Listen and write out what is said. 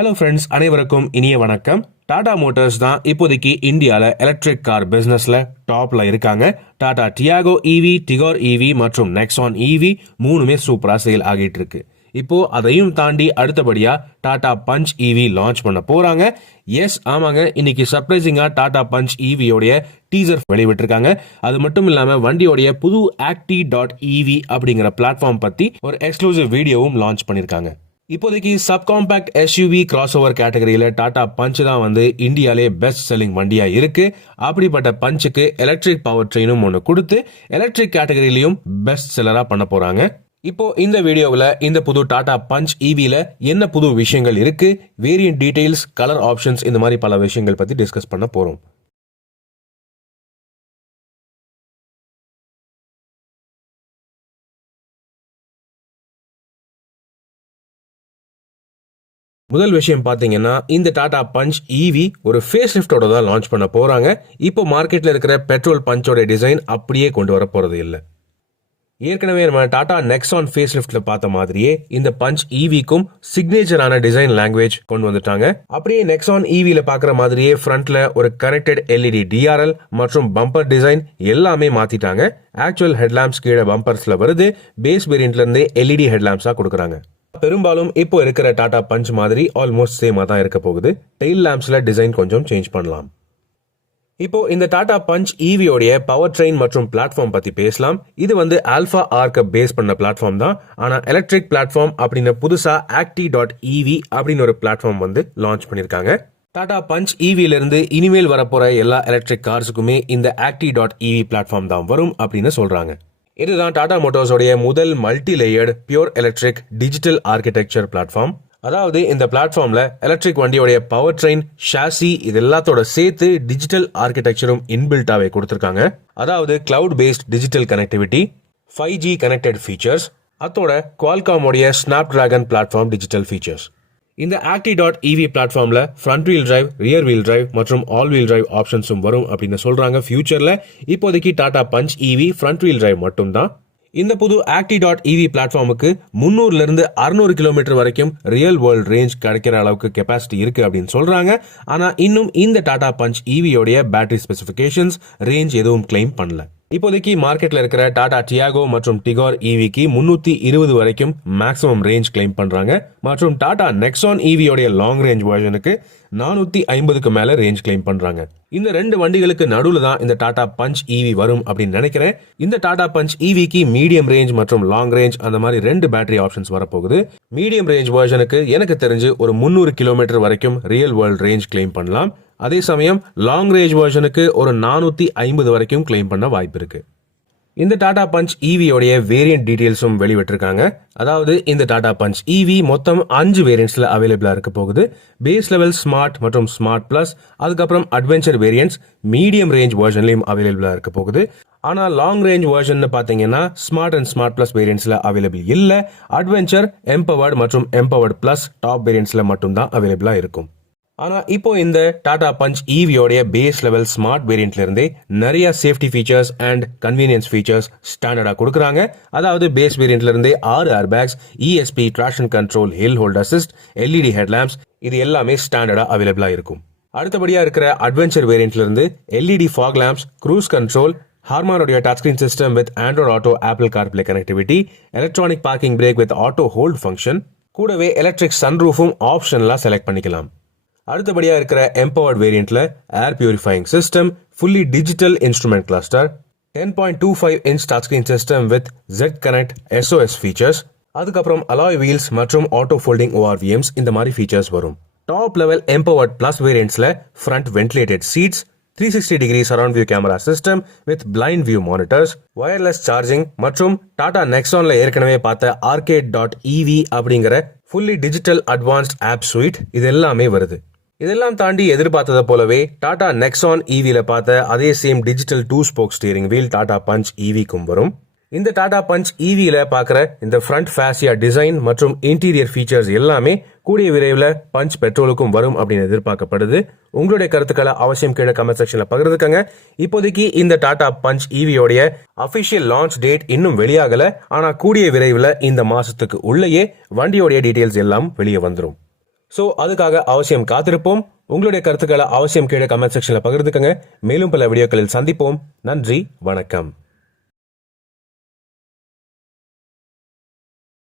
Hello friends, அனைவருக்கும் இனிய வணக்கம். டாடா மோட்டார்ஸ் தான் இப்போதைக்கு இந்தியாவில் எலக்ட்ரிக் கார் பிஸ்னஸில் டாப்பில் இருக்காங்க. டாடா டியாகோ இவி, டிகோர் இவி மற்றும் நெக்ஸான் இவி மூணுமே சூப்பராக சேல் ஆகிட்டு இருக்கு. இப்போ அதையும் தாண்டி அடுத்தபடியா டாடா பஞ்ச் இவி லான்ச் பண்ண போறாங்க. எஸ், ஆமாங்க, இன்னைக்கு சர்ப்ரைசிங்கா டாடா பஞ்ச் இவியோடைய டீசர் வெளிவிட்டிருக்காங்க. அது மட்டும் இல்லாம வண்டியோடைய புது acti.ev அப்படிங்கிற பிளாட்ஃபார்ம் பத்தி ஒரு எக்ஸ்க்ளூசிவ் வீடியோவும் லான்ச் பண்ணிருக்காங்க. இப்போதைக்கு சப்காம்பேக்ட் எஸ்யூவி கிராஸ் ஓவர் கேட்டகரியில டாடா பஞ்ச் தான் வந்து இந்தியாலே பெஸ்ட் செல்லிங் வண்டியா இருக்கு. அப்படிப்பட்ட பஞ்சுக்கு எலக்ட்ரிக் பவர் ட்ரெயினும் ஒன்று கொடுத்து எலக்ட்ரிக் கேட்டகரியிலையும் பெஸ்ட் செல்லரா பண்ண போறாங்க. இப்போ இந்த வீடியோவில் இந்த புது டாடா பஞ்ச் இவில என்ன புது விஷயங்கள் இருக்கு, வேரியன்ட் டீடைல்ஸ், கலர் ஆப்ஷன்ஸ், இந்த மாதிரி பல விஷயங்கள் பத்தி டிஸ்கஸ் பண்ண போறோம். முதல் விஷயம் பாத்தீங்கன்னா, இந்த டாடா பஞ்ச் இவி ஒரு ஃபேஸ் லிஃப்டோட தான் லான்ச் பண்ண போறாங்க. இப்போ மார்க்கெட்ல இருக்கிற பெட்ரோல் பஞ்சோட டிசைன் அப்படியே கொண்டு வர போறது இல்ல. ஏற்கனவே நம்ம டாடா நெக்ஸான் ஃபேஸ் லிஃப்ட்ல பார்த்த மாதிரியே இந்த பஞ்ச் இவிக்கும் சிக்னேச்சரான டிசைன் லாங்குவேஜ் கொண்டு வந்துட்டாங்க. அப்படியே நெக்ஸான் இவில பாக்குற மாதிரியே ஃப்ரண்ட்ல ஒரு கனெக்டட் எல்இடி டிஆர்எல் மற்றும் பம்பர் டிசைன் எல்லாமே மாத்திட்டாங்க. ஆக்சுவல் ஹெட்லாம்ப்ஸ் கீழே பம்பர்ஸ்ல வருது. பேஸ் வேரியன்ட்ல இருந்து எல்இடி ஹெட்லாம்ப்ஸா கொடுக்குறாங்க. பெரும்பாலும் இப்போ இருக்கிற டாடா பஞ்ச் மாதிரி ஆல்மோஸ்ட் சேமா தான் இருக்க போகுது. டெயில் லாம்ப்ஸ்ல டிசைன் கொஞ்சம் சேஞ்ச் பண்ணலாம். இப்போ இந்த டாடா பஞ்ச் இவியோடைய பவர் ட்ரெயின் மற்றும் பிளாட்ஃபார்ம் பத்தி பேசலாம். இது வந்து ஆல்பா ஆர்க்க பேஸ் பண்ண பிளாட்ஃபார்ம் தான். ஆனா எலக்ட்ரிக் பிளாட்ஃபார்ம் அப்படின்னு புதுசா acti.ev அப்படின்னு ஒரு பிளாட்ஃபார்ம் வந்து லான்ச் பண்ணிருக்காங்க. டாடா பஞ்ச் இவில இருந்து இனிமேல் வரப்போற எல்லா எலக்ட்ரிக் கார்ஸுக்குமே இந்த acti.ev பிளாட்ஃபார்ம் தான் வரும் அப்படின்னு சொல்றாங்க. இதுதான் டாடா மோட்டார்ஸோடைய முதல் multi layered pure electric digital architecture platform. அதாவது இந்த பிளாட்ஃபார்ம்ல எலக்ட்ரிக் வண்டியோடைய பவர் ட்ரெயின், ஷாசி இது எல்லாத்தோட சேர்த்து டிஜிட்டல் ஆர்கிடெக்சரும் இன்பில்டாவே கொடுத்திருக்காங்க. அதாவது cloud based digital connectivity, 5G connected features, அதோட குவால்காமோடைய Snapdragon platform digital features. இந்த acti.ev பிளாட்ஃபார்ம்ல front wheel drive, rear wheel drive மற்றும் ஆல் வீல் டிரைவ் ஆப்ஷன்ஸும் வரும் அப்படின்னு சொல்றாங்க ஃபியூச்சர்ல. இப்போதைக்கு Tata Punch EV front wheel drive மட்டும் தான். இந்த புது acti.ev பிளாட்ஃபார்முக்கு 300 இருந்து 600 கிலோமீட்டர் வரைக்கும் ரியல் வேர்ல்ட் ரேஞ்ச் கிடைக்கிற அளவுக்கு கெபாசிட்டி இருக்கு அப்படின்னு சொல்றாங்க. ஆனா இன்னும் இந்த டாடா பஞ்ச் இவியோடைய பேட்டரி ஸ்பெசிபிகேஷன்ஸ், ரேஞ்ச் எதுவும் கிளைம் பண்ணல. இப்போதைக்கு மார்க்கெட்ல இருக்கிற டாடா டியாகோ மற்றும் டிகோர் இவிக்கு 320 வரைக்கும் மேக்ஸிமம் ரேஞ்ச் கிளைம் பண்றாங்க. மற்றும் டாடா நெக்ஸான் இவியோடைய லாங் ரேஞ்ச் வெர்ஷனுக்கு 450க்கு மேல ரேஞ்ச் கிளைம் பண்றாங்க. இந்த ரெண்டு வண்டிகளுக்கு நடுவுல தான் இந்த டாடா பஞ்ச் இவி வரும் அப்படின்னு நினைக்கிறேன். இந்த டாடா பஞ்ச் இவிக்கு மீடியம் ரேஞ்ச் மற்றும் லாங் ரேஞ்ச் அந்த மாதிரி ரெண்டு பேட்டரி ஆப்ஷன்ஸ் வரப்போகுது. மீடியம் ரேஞ்ச் வெர்ஷனுக்கு எனக்கு தெரிஞ்சு ஒரு 300 கிலோமீட்டர் வரைக்கும் ரியல் வேர்ல்ட் ரேஞ்ச் கிளைம் பண்ணலாம். அதே சமயம் லாங் ரேஞ்ச் வெர்ஷனுக்கு ஒரு 450 வரைக்கும் கிளைம் பண்ண வாய்ப்பு இருக்கு. இந்த டாடா பஞ்ச் இவியோடைய வேரியன்ட் டீடைல்ஸும் வெளிவிட்டிருக்காங்க. அதாவது இந்த டாடா பஞ்ச் இவி மொத்தம் 5 வேரியன்ட்ஸ்ல அவைலபிளா இருக்க போகுது. பேஸ் லெவல், ஸ்மார்ட் மற்றும் ஸ்மார்ட் பிளஸ், அதுக்கப்புறம் அட்வென்ச்சர் வேரியன்ட்ஸ் மீடியம் ரேஞ்ச் வெர்ஷன்லயும் அவைலபிளா இருக்க போகுது. ஆனா லாங் ரேஞ்ச் வெர்ஷன் பாத்தீங்கன்னா ஸ்மார்ட் அண்ட் ஸ்மார்ட் பிளஸ் வேரியன்ட்ஸ்ல அவைலபிள் இல்ல. அட்வென்ச்சர், எம்பவர்ட் மற்றும் எம்பவர்ட் பிளஸ் டாப் வேரியன்ட்ஸ்ல மட்டும் தான் அவைலபிளா இருக்கும். ஆனா இப்போ இந்த டாடா பஞ்ச் இவியோடைய பேஸ் லெவல் ஸ்மார்ட் வேரியன்ட்ல இருந்தே நிறைய safety features and convenience features ஸ்டாண்டர்டா கொடுக்குறாங்க. அதாவது பேஸ் வேரியன்ட்ல இருந்தே 6 airbags, ESP, traction control, hill hold assist, LED headlamps இது எல்லாமே ஸ்டாண்டர்டா அவைலபிளா இருக்கும். அடுத்தபடியா இருக்கிற அட்வென்ச்சர் வேரியன்ட்ல இருந்து LED fog lamps, cruise control, ஹார்மானோடைய touch screen system with Android Auto, Apple CarPlay connectivity, electronic parking brake with auto hold function, கூடவே எலக்ட்ரிக் சன்ரூஃபும் ஆப்ஷனலா செலக்ட் பண்ணிக்கலாம். அடுத்தபடியா இருக்கிற எம்பவர்ட் வேரியன்ட்ல air purifying system, fully digital instrument cluster, 10.25 inch touch screen system with Z connect SOS features, அதுக்கப்புறம் alloy wheels மற்றும் auto folding ORVMs இந்த மாதிரி ஃபீச்சர்ஸ் வரும். டாப் லெவல் எம்பவர்ட் பிளஸ் வேரியன்ட்ஸ்ல front ventilated seeds, 360 degree surround view camera system with blind view monitors, wireless charging மற்றும் டாடா நெக்ஸான்ல ஏற்கனவே பார்த்த arcade.ev அப்படிங்கிற fully digital advanced app suite இது எல்லாமே வருது. இதெல்லாம் தாண்டி எதிர்பார்த்ததை போலவே டாடா நெக்ஸான் இவில பார்த்த அதே same digital 2 spoke steering wheel Tata Punch இவிக்கும் வரும். இந்த டாடா பஞ்ச் இவில பார்க்குற இந்த ஃப்ரண்ட் ஃபேசியா டிசைன் மற்றும் இன்டீரியர் ஃபீச்சர்ஸ் எல்லாமே கூடிய விரைவில் பஞ்ச் பெட்ரோலுக்கும் வரும் அப்படின்னு எதிர்பார்க்கப்படுது. உங்களுடைய கருத்துக்களை அவசியம் கீழே கமெண்ட் செக்ஷன்ல பகிர்ந்துக்கங்க. இப்போதைக்கு இந்த டாடா பஞ்ச் இவியோடைய அபிஷியல் லான்ச் டேட் இன்னும் வெளியாகல. ஆனா கூடிய விரைவில் இந்த மாசத்துக்கு உள்ளேயே வண்டியோடைய டீடைல்ஸ் எல்லாம் வெளியே வந்துடும். ஸோ அதுக்காக அவசியம் காத்திருப்போம். உங்களுடைய கருத்துக்களை அவசியம் கீழே கமெண்ட் செக்ஷன்ல பகிர்ந்துக்கங்க. மேலும் பல வீடியோக்களில் சந்திப்போம். நன்றி, வணக்கம்.